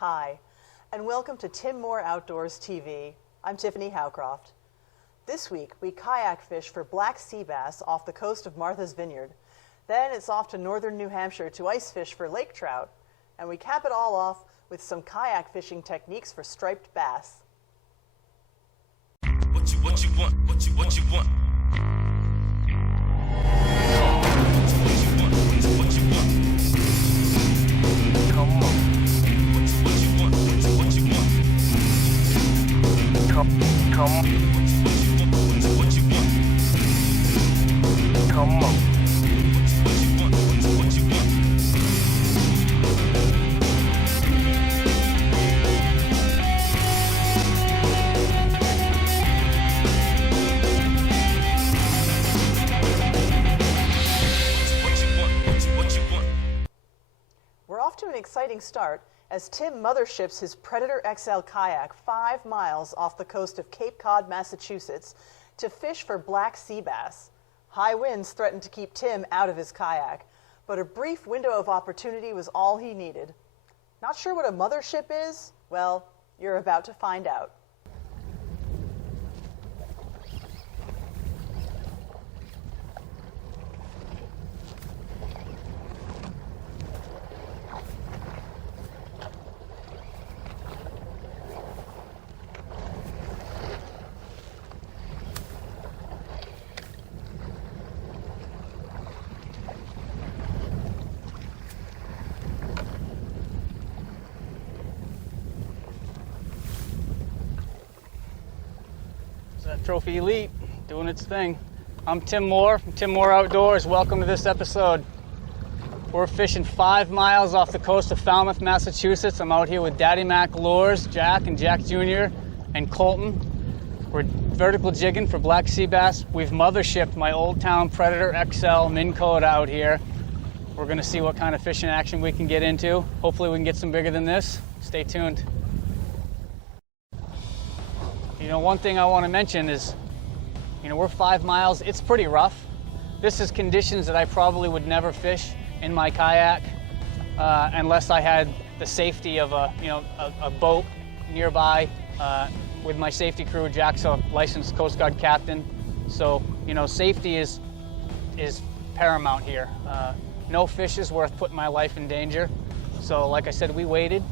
Hi, and welcome to Tim Moore Outdoors TV. I'm Tiffany Howcroft. This week, we kayak fish for black sea bass off the coast of Martha's Vineyard. Then it's off to northern New Hampshire to ice fish for lake trout. And we cap it all off with some kayak fishing techniques for striped bass. What you want? What you want? Come on. What you want? Come on. What you want? Come on. What you want? We're off to an exciting start as Tim motherships his Predator XL kayak 5 miles off the coast of Cape Cod, Massachusetts to fish for black sea bass. High winds threatened to keep Tim out of his kayak, but a brief window of opportunity was all he needed. Not sure what a mothership is? Well, you're about to find out. That Trophy Elite doing its thing. I'm Tim Moore from Tim Moore Outdoors. Welcome to this episode. We're fishing 5 miles off the coast of Falmouth, Massachusetts. I'm out here with Daddy Mac Lures, Jack and Jack Jr. and Colton. We're vertical jigging for black sea bass. We've mothershipped my Old Town Predator XL Minn Kota out here. We're gonna see what kind of fishing action we can get into. Hopefully we can get some bigger than this. Stay tuned. You know, one thing I want to mention is, you know, we're 5 miles. It's pretty rough. This is conditions that I probably would never fish in my kayak unless I had the safety of a boat nearby with my safety crew. Jack's a licensed Coast Guard captain, so you know, safety is paramount here. No fish is worth putting my life in danger. So, like I said, we waited.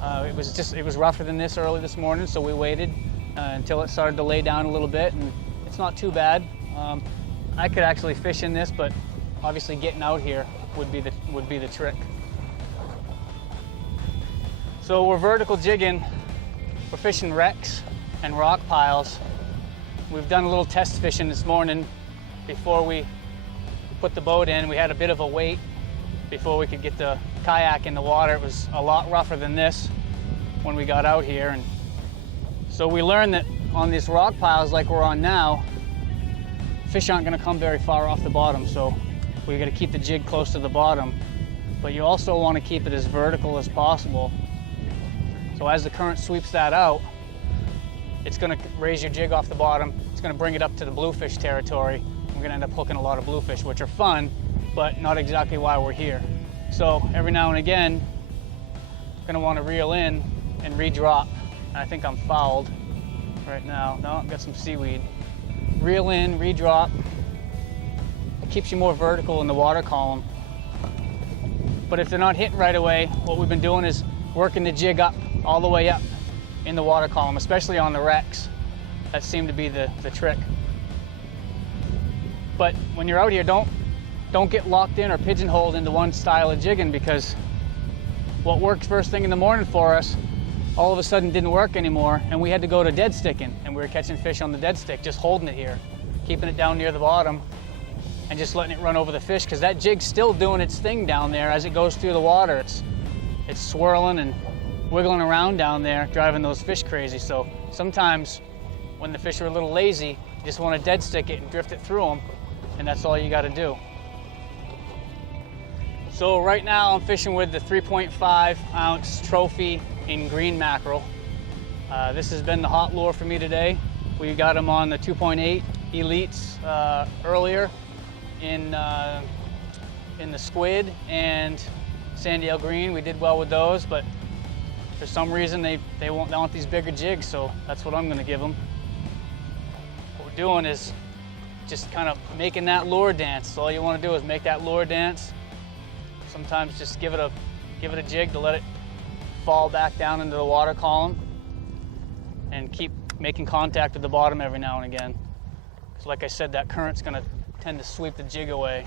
It was rougher than this early this morning, so we waited until it started to lay down a little bit, and it's not too bad. I could actually fish in this, but obviously getting out here would be the trick. So we're vertical jigging. We're fishing wrecks and rock piles. We've done a little test fishing this morning before we put the boat in. We had a bit of a wait before we could get the kayak in the water. It was a lot rougher than this when we got out here, and so we learned that on these rock piles like we're on now, fish aren't going to come very far off the bottom, so we got to keep the jig close to the bottom. But you also want to keep it as vertical as possible. So as the current sweeps that out, it's going to raise your jig off the bottom. It's going to bring it up to the bluefish territory. We're going to end up hooking a lot of bluefish, which are fun, but not exactly why we're here. So every now and again, I'm going to want to reel in and re-drop. I think I'm fouled right now. No, I've got some seaweed. Reel in, re-drop. It keeps you more vertical in the water column. But if they're not hitting right away, what we've been doing is working the jig up, all the way up in the water column, especially on the wrecks. That seemed to be the trick. But when you're out here, don't get locked in or pigeonholed into one style of jigging, because what worked first thing in the morning for us all of a sudden didn't work anymore, and we had to go to dead sticking, and we were catching fish on the dead stick, just holding it here, keeping it down near the bottom and just letting it run over the fish, because that jig's still doing its thing down there as it goes through the water. It's swirling and wiggling around down there, driving those fish crazy. So sometimes when the fish are a little lazy, you just want to dead stick it and drift it through them, and that's all you got to do. So right now I'm fishing with the 3.5 ounce Trophy in green mackerel. This has been the hot lure for me today. We got them on the 2.8 Elites earlier in the squid and Sandy L Green. We did well with those, but For some reason, they want these bigger jigs, so that's what I'm gonna give them. What we're doing is just kind of making that lure dance. So all you wanna do is make that lure dance. Sometimes just give it a jig to let it fall back down into the water column and keep making contact with the bottom every now and again. Because like I said, that current's gonna tend to sweep the jig away.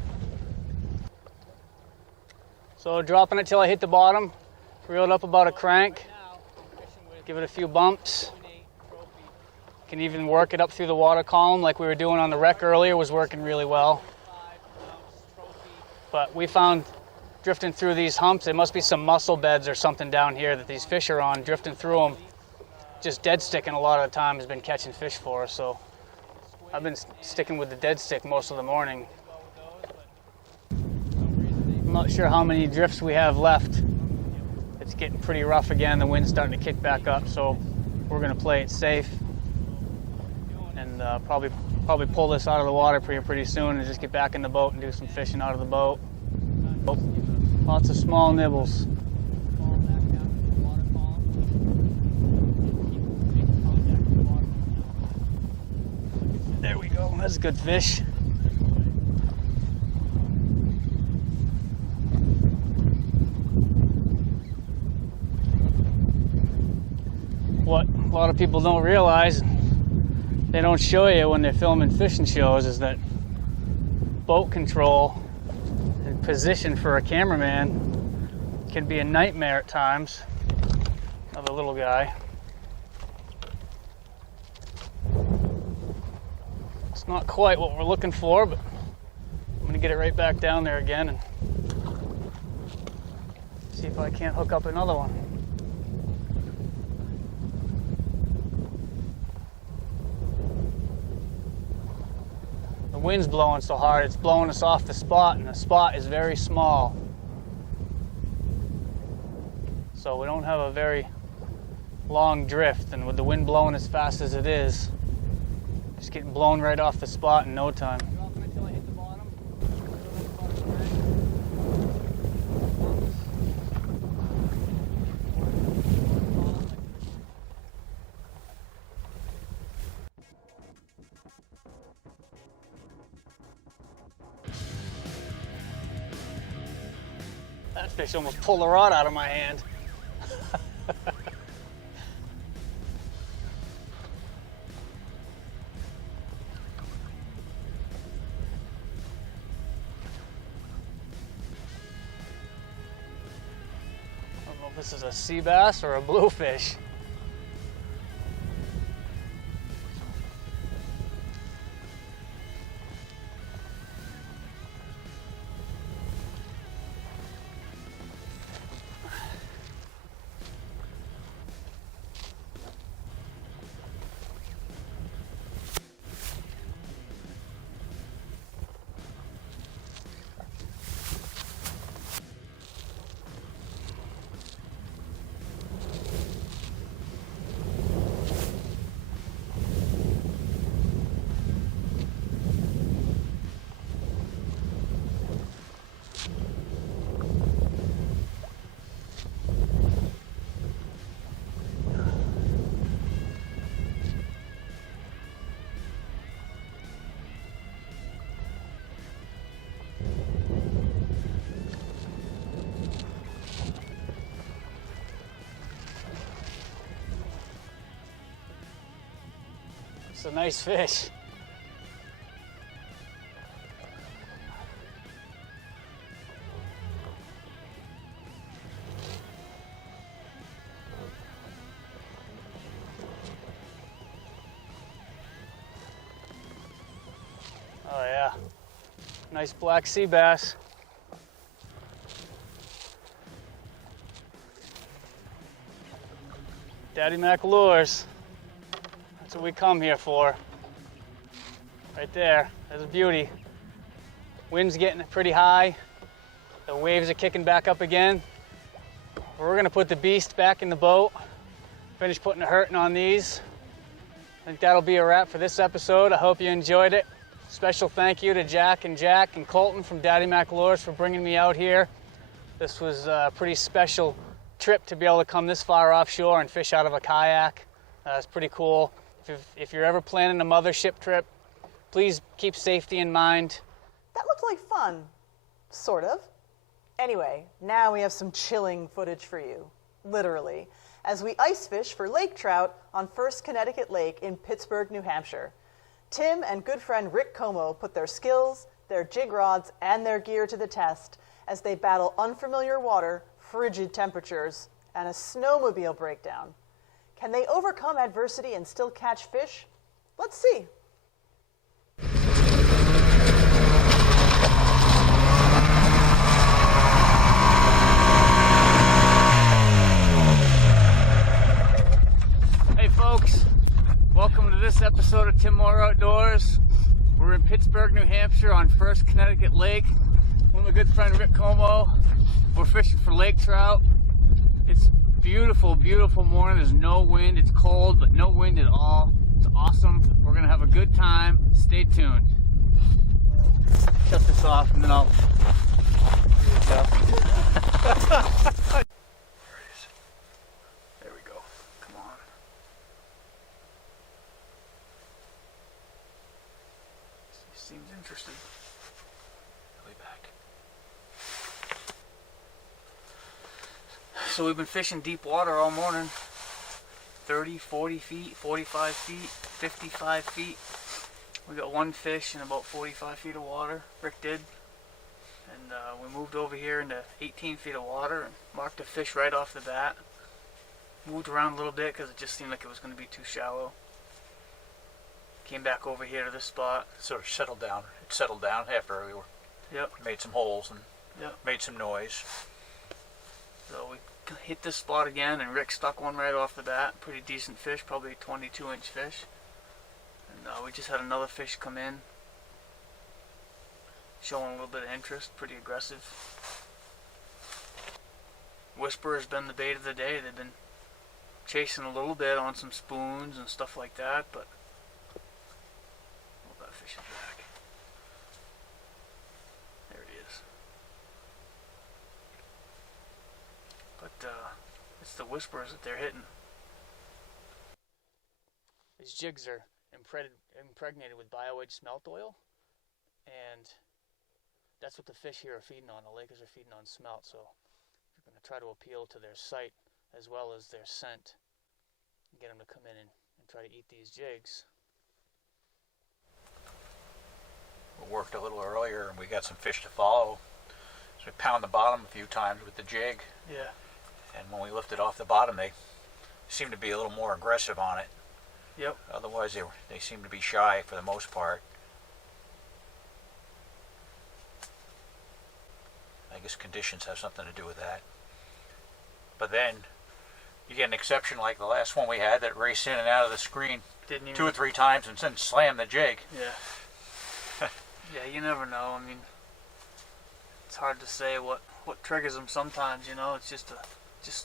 So dropping it till I hit the bottom, reel it up about a crank, give it a few bumps. Can even work it up through the water column like we were doing on the wreck earlier, was working really well. But we found drifting through these humps, there must be some mussel beds or something down here that these fish are on. Drifting through them, just dead sticking a lot of the time has been catching fish for us. So I've been sticking with the dead stick most of the morning. I'm not sure how many drifts we have left. It's getting pretty rough again. The wind's starting to kick back up, so we're gonna play it safe and probably pull this out of the water pretty soon and just get back in the boat and do some fishing out of the boat. Lots of small nibbles. There we go. That's a good fish. What a lot of people don't realize, they don't show you when they're filming fishing shows, is that boat control and position for a cameraman can be a nightmare at times. Another little guy. It's not quite what we're looking for, but I'm gonna get it right back down there again and see if I can't hook up another one. The wind's blowing so hard, it's blowing us off the spot, and the spot is very small. So we don't have a very long drift, and with the wind blowing as fast as it is, just getting blown right off the spot in no time. Dropping until I hit the bottom. That fish almost pulled the rod out of my hand. I don't know if this is a sea bass or a bluefish. It's a nice fish. Oh yeah, nice black sea bass. Daddy Mac lures. That's what we come here for. Right there, there's a beauty. Wind's getting pretty high. The waves are kicking back up again. We're gonna put the beast back in the boat. Finish putting the hurting on these. I think that'll be a wrap for this episode. I hope you enjoyed it. Special thank you to Jack and Colton from Daddy Mac Lures for bringing me out here. This was a pretty special trip to be able to come this far offshore and fish out of a kayak. It's pretty cool. If you're ever planning a Mothership trip, please keep safety in mind. That looked like fun. Sort of. Anyway, now we have some chilling footage for you. Literally. As we ice fish for lake trout on First Connecticut Lake in Pittsburgh, New Hampshire. Tim and good friend Rick Como put their skills, their jig rods, and their gear to the test as they battle unfamiliar water, frigid temperatures, and a snowmobile breakdown. Can they overcome adversity and still catch fish? Let's see. Hey folks, welcome to this episode of Tim Moore Outdoors. We're in Pittsburgh, New Hampshire on First Connecticut Lake. With my good friend Rick Como. We're fishing for lake trout. It's beautiful, beautiful morning. There's no wind. It's cold, but no wind at all. It's awesome. We're gonna have a good time. Stay tuned. Shut this off and then I'll... There we go. Come on. He seems interested. He'll be back. So we've been fishing deep water all morning. 30, 40 feet, 45 feet, 55 feet. We got one fish in about 45 feet of water. Rick did. And we moved over here into 18 feet of water and marked a fish right off the bat. Moved around a little bit because it just seemed like it was going to be too shallow. Came back over here to this spot. Sort of settled down. It settled down after we made some holes and made some noise. So we hit this spot again, and Rick stuck one right off the bat. Pretty decent fish, probably a 22-inch fish. And we just had another fish come in, showing a little bit of interest, pretty aggressive. Whisper has been the bait of the day. They've been chasing a little bit on some spoons and stuff like that, but oh, that fish is back. There it is. But it's the whispers that they're hitting. These jigs are impregnated with bio-edge smelt oil, and that's what the fish here are feeding on. The lakers are feeding on smelt, so we're going to try to appeal to their sight as well as their scent and get them to come in and try to eat these jigs. We worked a little earlier and we got some fish to follow. So we pound the bottom a few times with the jig. Yeah. And when we lifted off the bottom, they seemed to be a little more aggressive on it. Yep. Otherwise, they seemed to be shy for the most part. I guess conditions have something to do with that. But then you get an exception like the last one we had that raced in and out of the screen Didn't even... 2 or 3 times and then slammed the jig. Yeah. Yeah, you never know. I mean, it's hard to say what triggers them sometimes, you know. It's just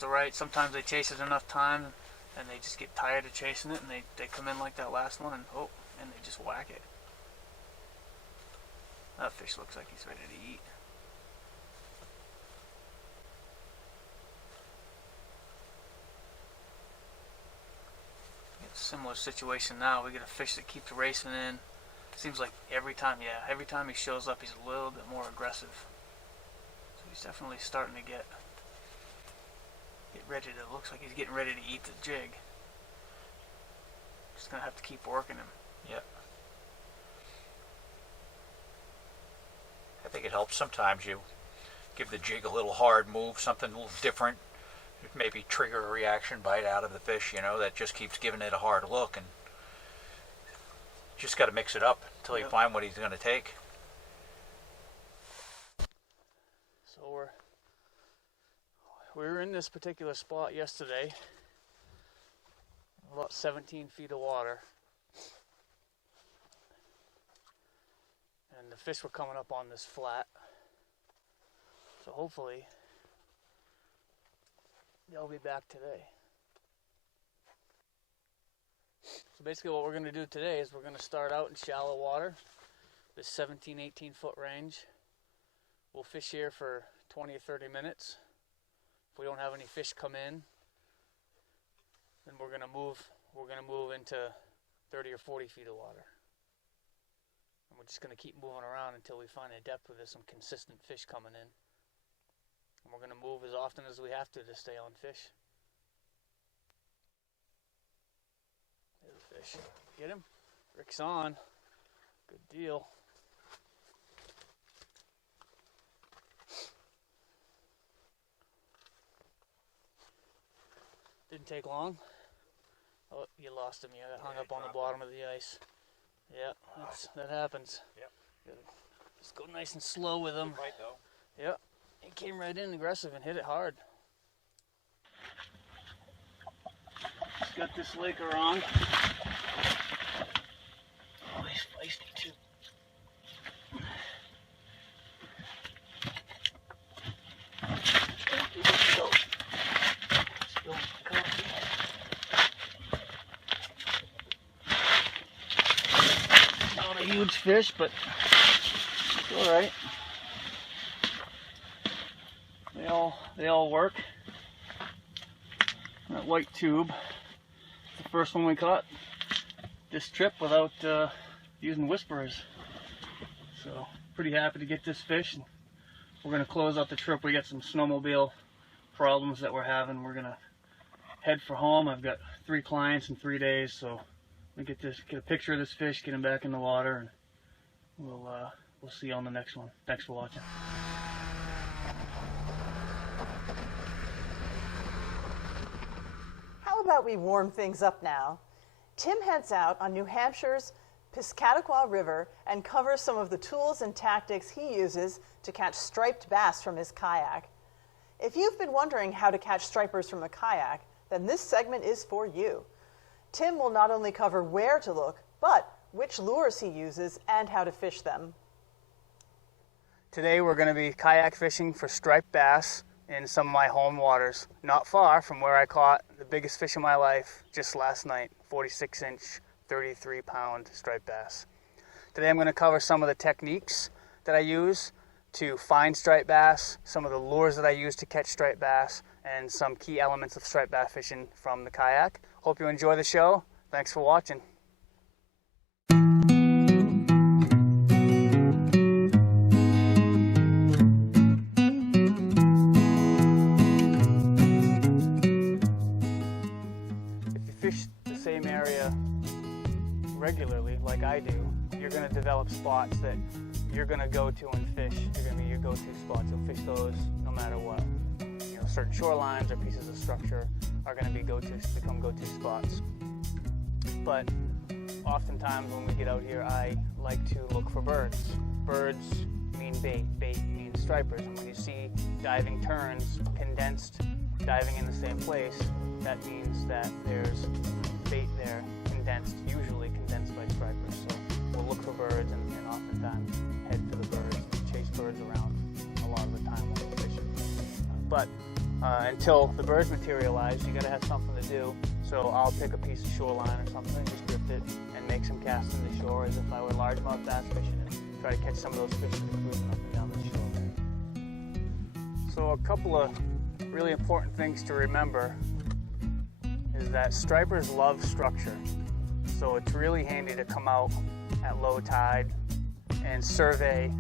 the right. Sometimes they chase it enough time and they just get tired of chasing it and they come in like that last one and they just whack it. That fish looks like he's ready to eat. Similar situation now. We get a fish that keeps racing in. Seems like every time he shows up, he's a little bit more aggressive. So he's definitely starting to get ready to. Looks like he's getting ready to eat the jig. Just gonna have to keep working him. Yep. I think it helps sometimes you give the jig a little hard move, something a little different. Maybe trigger a reaction bite out of the fish, you know, that just keeps giving it a hard look, and just got to mix it up until you find what he's going to take. So we were in this particular spot yesterday, about 17 feet of water, and the fish were coming up on this flat. So hopefully they'll be back today. So basically what we're going to do today is we're going to start out in shallow water, this 17, 18 foot range. We'll fish here for 20 or 30 minutes, we don't have any fish come in, then we're gonna move into 30 or 40 feet of water. And we're just gonna keep moving around until we find a depth where there's some consistent fish coming in. And we're gonna move as often as we have to stay on fish. There's a fish. Get him? Rick's on. Good deal. Didn't take long. Oh, you lost him. You got hung up on the bottom of the ice. Yeah, that happens. Yep. Good. Just go nice and slow with him. Right though. Yep. He came right in aggressive and hit it hard. He's got this laker on. Oh, he's feisty too. Not a huge fish, but it's all right. They all work. That white tube, it's the first one we caught this trip without using whisperers. So pretty happy to get this fish. And we're gonna close out the trip. We got some snowmobile problems that we're having. We're gonna head for home. I've got 3 clients in 3 days, so we get a picture of this fish, get him back in the water, and we'll see you on the next one. Thanks for watching. How about we warm things up now? Tim heads out on New Hampshire's Piscataqua River and covers some of the tools and tactics he uses to catch striped bass from his kayak. If you've been wondering how to catch stripers from a kayak, then this segment is for you. Tim will not only cover where to look, but which lures he uses and how to fish them. Today we're going to be kayak fishing for striped bass in some of my home waters, not far from where I caught the biggest fish of my life just last night, 46-inch, 33-pound striped bass. Today I'm going to cover some of the techniques that I use to find striped bass, some of the lures that I use to catch striped bass, and some key elements of striped bass fishing from the kayak. Hope you enjoy the show. Thanks for watching. If you fish the same area regularly, like I do, you're going to develop spots that you're going to go to and fish. They're going to be your go-to spots. You'll fish those no matter what. You know, certain shorelines or pieces of structure are going to become go-to spots. But oftentimes when we get out here, I like to look for birds. Birds mean bait. Bait means stripers. And when you see diving turns, condensed, diving in the same place, that means that there's bait there, usually condensed by stripers. So we'll look for birds and oftentimes head for the birds and chase birds around a lot of the time when we're fishing. But until the birds materialize, you gotta have something to do. So I'll pick a piece of shoreline or something, just drift it, and make some casts in the shore as if I were largemouth bass fishing and try to catch some of those fish that are cruising up and down the shore. So a couple of really important things to remember is that stripers love structure. So it's really handy to come out at low tide and survey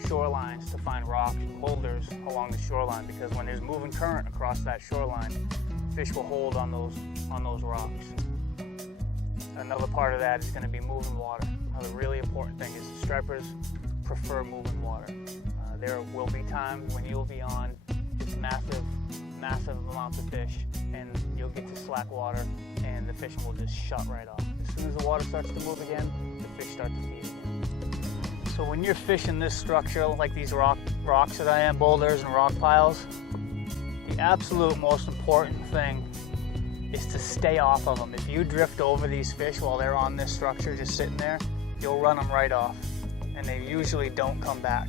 shorelines to find rocks and boulders along the shoreline, because when there's moving current across that shoreline, fish will hold on those rocks. Another part of that is going to be moving water. Another really important thing is stripers prefer moving water. There will be times when you'll be on just massive amounts of fish, and you'll get to slack water and the fishing will just shut right off. As soon as the water starts to move again, the fish start to feed again. So when you're fishing this structure, like these rocks that I am, boulders and rock piles, the absolute most important thing is to stay off of them. If you drift over these fish while they're on this structure just sitting there, you'll run them right off, and they usually don't come back.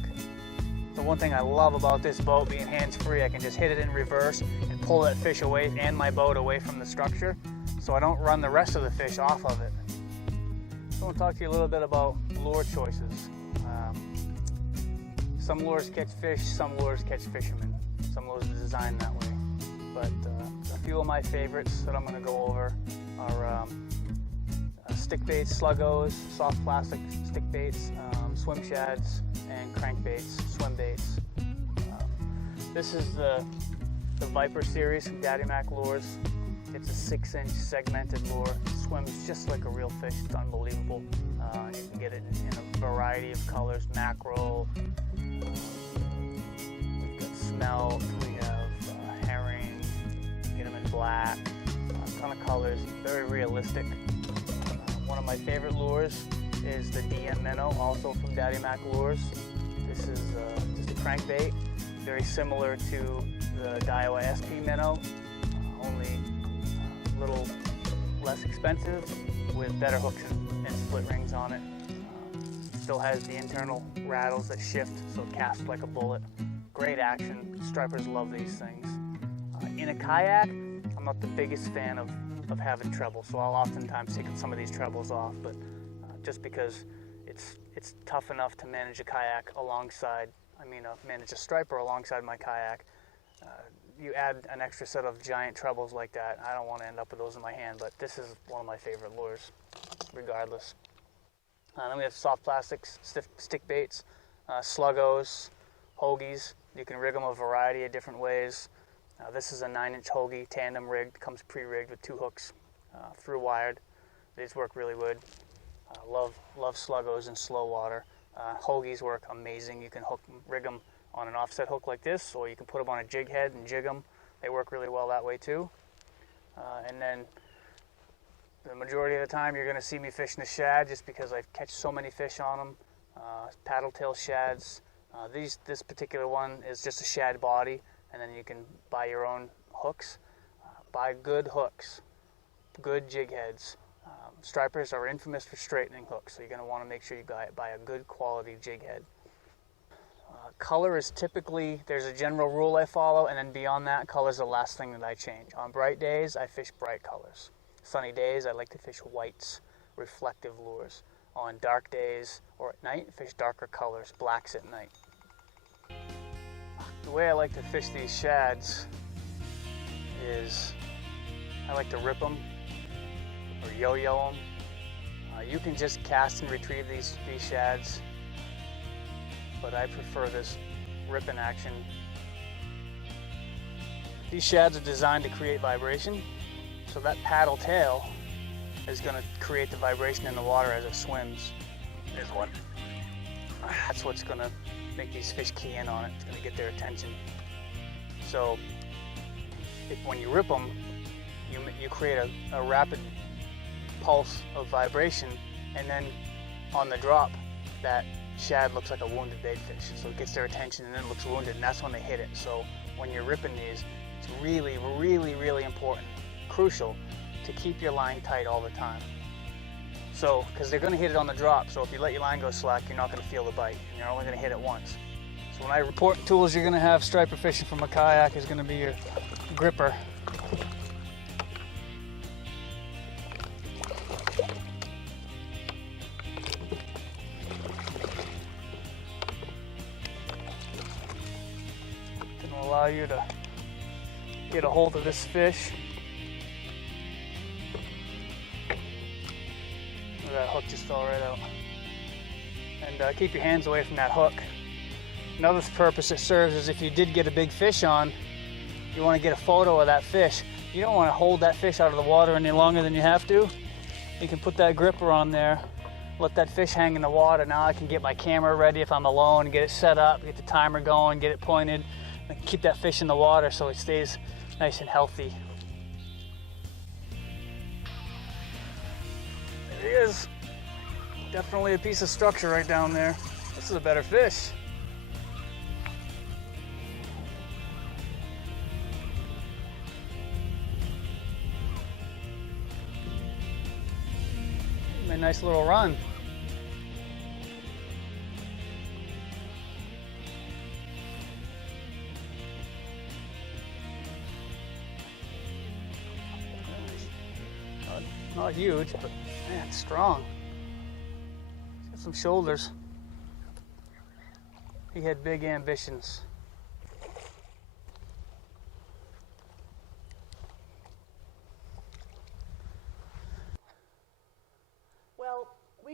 The one thing I love about this boat being hands-free, I can just hit it in reverse and pull that fish away and my boat away from the structure, so I don't run the rest of the fish off of it. So I want to talk to you a little bit about lure choices. Some lures catch fish, some lures catch fishermen. Some lures are designed that way. but a few of my favorites that I'm going to go over are stick baits, sluggos, soft plastic stick baits, swim shads, and crankbaits, swim baits. This is the Viper series from Daddy Mac Lures. It's a 6-inch segmented lure. It swims just like a real fish. It's unbelievable. You can get it in a variety of colors, mackerel, we've got smelt, we have herring, get them in black, a ton of colors, very realistic. One of my favorite lures is the DM Minnow, also from Daddy Mac Lures. This is just a crankbait, very similar to the Daiwa SP Minnow, only a little less expensive with better hooks and split rings on it. Still has the internal rattles that shift, so it casts like a bullet. Great action. Stripers love these things. In a kayak, I'm not the biggest fan of having treble, so I'll oftentimes take some of these trebles off, but just because it's tough enough to manage a kayak alongside, manage a striper alongside my kayak. You add an extra set of giant trebles like that, I don't want to end up with those in my hand, but this is one of my favorite lures, regardless. Then we have soft plastics, stick baits, sluggos, hoagies. You can rig them a variety of different ways. This is a 9-inch hoagie, tandem rigged, comes pre-rigged with 2 hooks through wired. These work really good. Love sluggos in slow water. Hoagies work amazing. You can rig them on an offset hook like this, or you can put them on a jig head and jig them. They work really well that way too. And then the majority of the time you're going to see me fishing a shad just because I catch so many fish on them. Paddle tail shads. This particular one is just a shad body, and then you can buy your own hooks. Buy good hooks, good jig heads. Stripers are infamous for straightening hooks, so you're going to want to make sure you buy a good quality jig head. Color is typically, there's a general rule I follow, and then beyond that, color is the last thing that I change. On bright days, I fish bright colors. Sunny days, I like to fish whites, reflective lures. On dark days or at night, fish darker colors, blacks at night. The way I like to fish these shads is I like to rip them or yo-yo them. You can just cast and retrieve these shads, but I prefer this ripping action. These shads are designed to create vibration, so that paddle tail is going to create the vibration in the water as it swims. There's one. That's what's going to make these fish key in on it. It's going to get their attention. So when you rip them, you create a rapid pulse of vibration, and then on the drop, that shad looks like a wounded baitfish. So it gets their attention and then it looks wounded, and that's when they hit it. So when you're ripping these, it's really, really, really important, crucial, to keep your line tight all the time. So, because they're going to hit it on the drop, so if you let your line go slack, you're not going to feel the bite, and you're only going to hit it once. So when I report tools you're going to have striper fishing from a kayak is going to be your gripper. It's going to allow you to get a hold of this fish. That hook just fell right out. And keep your hands away from that hook. Another purpose it serves is if you did get a big fish on, you want to get a photo of that fish. You don't want to hold that fish out of the water any longer than you have to. You can put that gripper on there, let that fish hang in the water. Now I can get my camera ready if I'm alone, get it set up, get the timer going, get it pointed, and keep that fish in the water so it stays nice and healthy. There he is. Definitely a piece of structure right down there. This is a better fish. A nice little run. Not huge, but man, strong. Got some shoulders. He had big ambitions.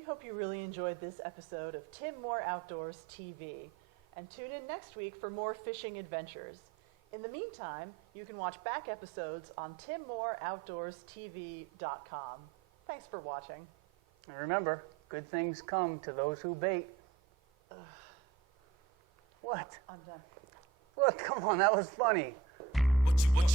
hope you really enjoyed this episode of Tim Moore Outdoors TV. And tune in next week for more fishing adventures. In the meantime, you can watch back episodes on TimMooreOutdoorsTV.com. Thanks for watching. And remember, good things come to those who bait. What? I'm done. Look, come on, that was funny. What you want?